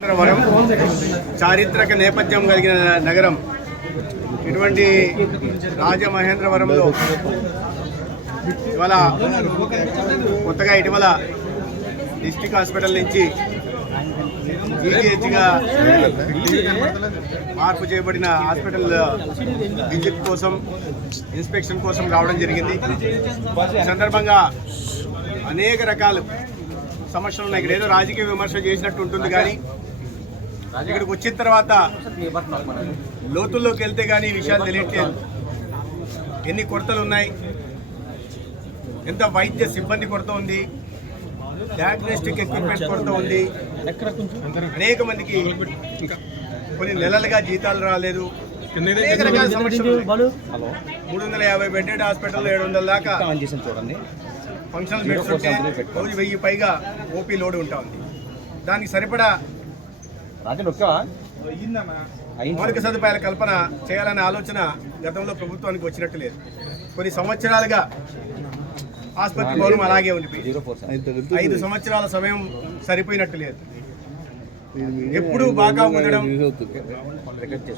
వరం చారిత్రక నేపథ్యం కలిగిన నగరం. ఇటువంటి రాజమహేంద్రవరంలో ఇవాళ కొత్తగా ఇటీవల డిస్ట్రిక్ట్ హాస్పిటల్ నుంచి జీజీహెచ్గా మార్పు చేయబడిన హాస్పిటల్ విజిట్ కోసం, ఇన్స్పెక్షన్ కోసం రావడం జరిగింది. ఈ సందర్భంగా అనేక రకాల సమస్యలు ఉన్నాయి. ఇక్కడ ఏదో రాజకీయ విమర్శ చేసినట్టు ఉంటుంది, కానీ ఇక్కడికి వచ్చిన తర్వాత లోతుల్లోకి వెళ్తే కానీ ఈ విషయాలు తెలియట్లేదు. ఎన్ని కొరతలు ఉన్నాయి, ఎంత వైద్య సిబ్బంది కొరత ఉంది, డయాగ్నోస్టిక్ ఎక్విప్మెంట్ కొరత ఉంది, అనేక మందికి కొన్ని నెలలుగా జీతాలు రాలేదు, అనేక రకాల సమస్యలు. 350 బెడ్డెడ్ హాస్పిటల్లో 700 దాకా ఫంక్షనల్ బెడ్స్ ఉంటే రోజు 1000 పైగా ఓపీ లోడ్ ఉంటా ఉంది. దానికి సరిపడా మౌలిక సదుపాయాల కల్పన చేయాలనే ఆలోచన గతంలో ప్రభుత్వానికి వచ్చినట్టు లేదు. కొన్ని సంవత్సరాలుగా ఆసుపత్రి భవనం అలాగే ఉండిపోయింది. 5 సంవత్సరాల సమయం సరిపోయినట్టు లేదు. ఎప్పుడు బాగా ఉండడం,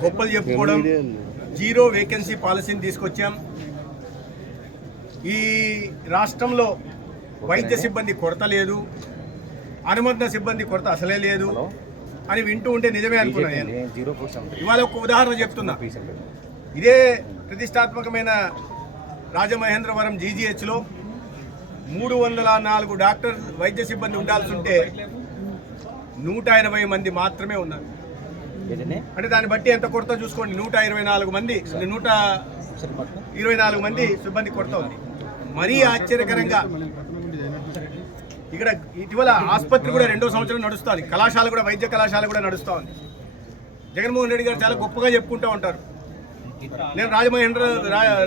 గొప్పలు చెప్పుకోవడం, జీరో వేకెన్సీ పాలసీని తీసుకొచ్చాం. ఈ రాష్ట్రంలో వైద్య సిబ్బంది కొరత లేదు, అనుబంధ సిబ్బంది కొరత అసలే లేదు అని వింటూ ఉంటే నిజమే అనుకున్నాను నేను. ఇవాళ ఒక ఉదాహరణ చెప్తున్నా. ఇదే ప్రతిష్టాత్మకమైన రాజమహేంద్రవరం జీజీహెచ్లో 304 డాక్టర్ వైద్య సిబ్బంది ఉండాల్సి ఉంటే 180 మంది మాత్రమే ఉన్నారు. అంటే దాన్ని బట్టి ఎంత కొరత చూసుకోండి. 124 మంది సిబ్బంది కొరత ఉంది. మరీ ఆశ్చర్యకరంగా ఇక్కడ ఇటీవల ఆసుపత్రి కూడా 2వ సంవత్సరం నడుస్తుంది. కళాశాల కూడా, వైద్య కళాశాల కూడా నడుస్తూ ఉంది. జగన్మోహన్ రెడ్డి గారు చాలా గొప్పగా చెప్పుకుంటూ ఉంటారు. నేను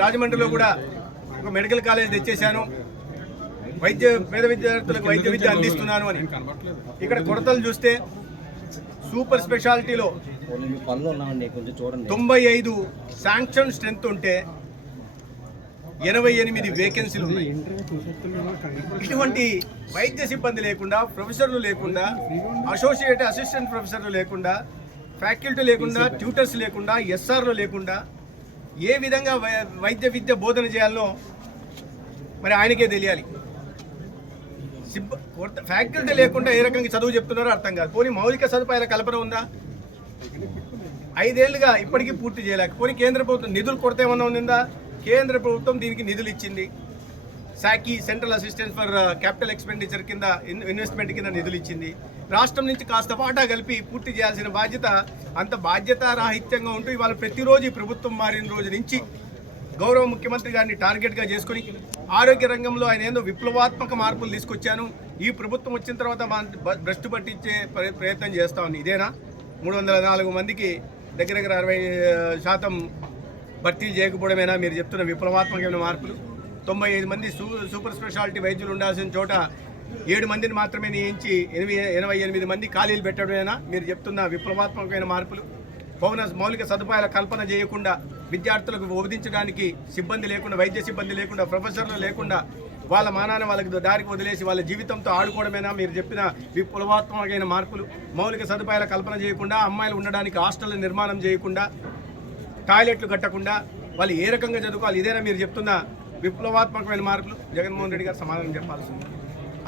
రాజమండ్రిలో కూడా ఒక మెడికల్ కాలేజ్ తెచ్చేశాను, పేద విద్యార్థులకు వైద్య విద్య అందిస్తున్నాను అని. ఇక్కడ కొరతలు చూస్తే సూపర్ స్పెషాలిటీలో 95 శాంక్షన్ స్ట్రెంత్ ఉంటే 88 వేకెన్సీలు ఉన్నాయి. ఇటువంటి వైద్య సిబ్బంది లేకుండా, ప్రొఫెసర్లు లేకుండా, అసిస్టెంట్ ప్రొఫెసర్లు లేకుండా, ఫ్యాకల్టీ లేకుండా, ట్యూటర్స్ లేకుండా, ఎస్ఆర్లు లేకుండా ఏ విధంగా వైద్య విద్య బోధన చేయాలనో మరి ఆయనకే తెలియాలి. ఫ్యాకల్టీ లేకుండా ఏ రకంగా చదువు చెప్తున్నారో అర్థం కాదు. పోనీ మౌలిక సదుపాయాల కల్పన ఉందా? 5 ఏళ్లుగా ఇప్పటికీ పూర్తి చేయలేక. పోనీ కేంద్ర ప్రభుత్వం నిధులు కొరత ఏమన్నా ఉందా? కేంద్ర ప్రభుత్వం దీనికి నిధులు ఇచ్చింది. సాకి, central assistance for capital expenditure కింద, ఇన్వెస్ట్మెంట్ కింద నిధులు ఇచ్చింది. రాష్ట్రం నుంచి కాస్త పాటా కలిపి పూర్తి చేయాల్సిన బాధ్యత అంత బాధ్యతారాహిత్యంగా ఉంటూ ఇవాళ ప్రతిరోజు ప్రభుత్వం మారిన రోజు నుంచి గౌరవ ముఖ్యమంత్రి గారిని టార్గెట్గా చేసుకుని ఆరోగ్య రంగంలో ఆయన ఏందో విప్లవాత్మక మార్పులు తీసుకొచ్చాను, ఈ ప్రభుత్వం వచ్చిన తర్వాత భ్రష్టు పట్టించే ప్రయత్నం చేస్తా ఉంది. ఇదేనా 304 మందికి దగ్గర 60% భర్తీలు చేయకపోవడమేనా మీరు చెప్తున్న విప్లవాత్మకమైన మార్పులు? 95 మంది సూపర్ స్పెషాలిటీ వైద్యులు ఉండాల్సిన చోట 7 మందిని మాత్రమే నియమించి 88 మంది ఖాళీలు పెట్టడమేనా మీరు చెప్తున్న విప్లవాత్మకమైన మార్పులు? మౌలిక సదుపాయాల కల్పన చేయకుండా, విద్యార్థులకు బోధించడానికి సిబ్బంది లేకుండా, వైద్య సిబ్బంది లేకుండా, ప్రొఫెసర్లు లేకుండా వాళ్ళ మానాన్ని వాళ్ళకి దారికి వదిలేసి వాళ్ళ జీవితంతో ఆడుకోవడమేనా మీరు చెప్పిన విప్లవాత్మకమైన మార్పులు? మౌలిక సదుపాయాల కల్పన చేయకుండా, అమ్మాయిలు ఉండడానికి హాస్టళ్ల నిర్మాణం చేయకుండా, టాయిలెట్లు కట్టకుండా వాళ్ళు ఏ రకంగా చదువుకోవాలి? ఇదేనా మీరు చెప్తున్న విప్లవాత్మకమైన మార్పులు? జగన్మోహన్ రెడ్డి గారు సమాధానం చెప్పాల్సి ఉంది.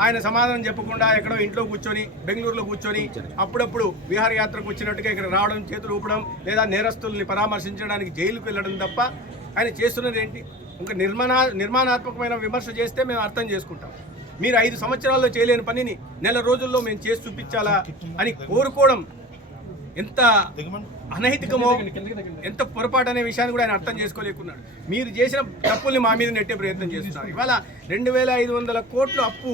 ఆయన సమాధానం చెప్పకుండా ఎక్కడో ఇంట్లో కూర్చొని, బెంగళూరులో కూర్చొని అప్పుడప్పుడు విహారయాత్రకు వచ్చినట్టుగా ఇక్కడ రావడం, చేతులు ఊపడం, లేదా నేరస్తుల్ని పరామర్శించడానికి జైలుకు వెళ్ళడం తప్ప ఆయన చేస్తున్నది ఏంటి? ఇంకా నిర్మాణాత్మకమైన విమర్శ చేస్తే మేము అర్థం చేసుకుంటాం. మీరు 5 సంవత్సరాల్లో చేయలేని పనిని నెల రోజుల్లో మేము చేసి చూపించాలా అని కోరుకోవడం ఎంత అనైతికమో, ఎంత పొరపాటు అనే విషయాన్ని కూడా ఆయన అర్థం చేసుకోలేకున్నాడు. మీరు చేసిన తప్పుల్ని మా మీద నెట్టే ప్రయత్నం చేస్తున్నారు. ఇవాళ 2500 కోట్ల అప్పు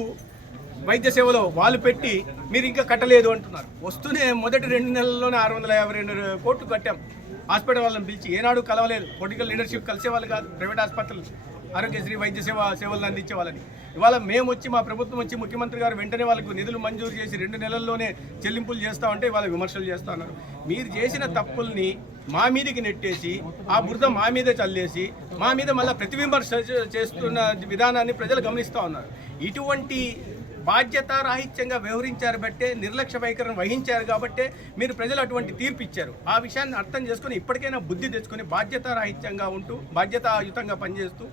వైద్య సేవలో వాళ్ళు పెట్టి మీరు ఇంకా కట్టలేదు అంటున్నారు. వస్తూనే మొదటి 2 నెలల్లోనే 652 కోట్లు కట్టాం. హాస్పిటల్ వాళ్ళని పిలిచి ఏనాడు కలవలేదు. పొలిటికల్ లీడర్షిప్ కలిసేవాళ్ళు కాదు. ప్రైవేట్ హాస్పిటల్, ఆరోగ్యశ్రీ వైద్య సేవలను అందించే వాళ్ళని ఇవాళ మేము వచ్చి, మా ప్రభుత్వం వచ్చి, ముఖ్యమంత్రి గారు వెంటనే వాళ్ళకు నిధులు మంజూరు చేసి 2 నెలల్లోనే చెల్లింపులు చేస్తామంటే ఇవాళ విమర్శలు చేస్తూ ఉన్నారు. మీరు చేసిన తప్పుల్ని మా మీదకి నెట్టేసి, ఆ బురద మా మీద చల్లేసి, మా మీద మళ్ళీ ప్రతిబింబ చేస్తున్న విధానాన్ని ప్రజలు గమనిస్తూ ఉన్నారు. ఇటువంటి బాధ్యతారాహిత్యంగా వ్యవహరించారు బట్టే, నిర్లక్ష్య వైఖరిని వహించారు కాబట్టే మీరు ప్రజలు అటువంటి తీర్పు ఇచ్చారు. ఆ విషయాన్ని అర్థం చేసుకొని ఇప్పటికైనా బుద్ధి తెచ్చుకొని బాధ్యతారాహిత్యంగా ఉంటూ బాధ్యతాయుతంగా పనిచేస్తూ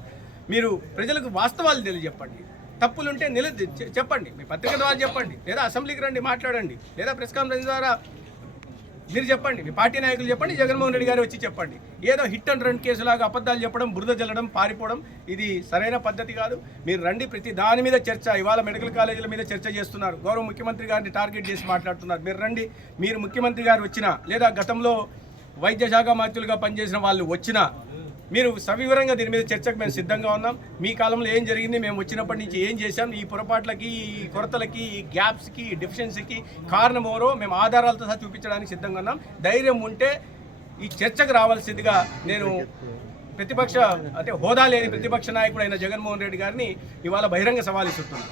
మీరు ప్రజలకు వాస్తవాలు తెలియజెప్పండి. తప్పులుంటే చెప్పండి, మీ పత్రిక ద్వారా చెప్పండి, లేదా అసెంబ్లీకి రండి మాట్లాడండి, లేదా ప్రెస్ కాన్ఫరెన్స్ ద్వారా మీరు చెప్పండి, మీ పార్టీ నాయకులు చెప్పండి, జగన్మోహన్ రెడ్డి గారు వచ్చి చెప్పండి. ఏదో హిట్ అండ్ రన్ కేసులాగా అబద్ధాలు చెప్పడం, బురద జల్లడం, పారిపోవడం ఇది సరైన పద్ధతి కాదు. మీరు రండి, ప్రతి దాని మీద చర్చ. ఇవాళ మెడికల్ కాలేజీల మీద చర్చ చేస్తున్నారు, గౌరవ ముఖ్యమంత్రి గారిని టార్గెట్ చేసి మాట్లాడుతున్నారు. మీరు రండి, మీరు ముఖ్యమంత్రి గారు వచ్చినా, లేదా గతంలో వైద్య శాఖ మంత్రులుగా పనిచేసిన వాళ్ళు వచ్చినా మీరు సవివరంగా దీని మీద చర్చకు మేము సిద్ధంగా ఉన్నాం. మీ కాలంలో ఏం జరిగింది, మేము వచ్చినప్పటి నుంచి ఏం చేశాం, ఈ పొరపాట్లకి, ఈ కొరతలకి, ఈ గ్యాప్స్కి, ఈ డెఫిషియన్సీకి కారణం ఎవరో మేము ఆధారాలతో సహా చూపించడానికి సిద్ధంగా ఉన్నాం. ధైర్యం ఉంటే ఈ చర్చకు రావాల్సిందిగా నేను హోదా లేని ప్రతిపక్ష నాయకుడు అయిన జగన్మోహన్ రెడ్డి గారిని ఇవాళ బహిరంగ సవాల్ ఇస్తున్నాను.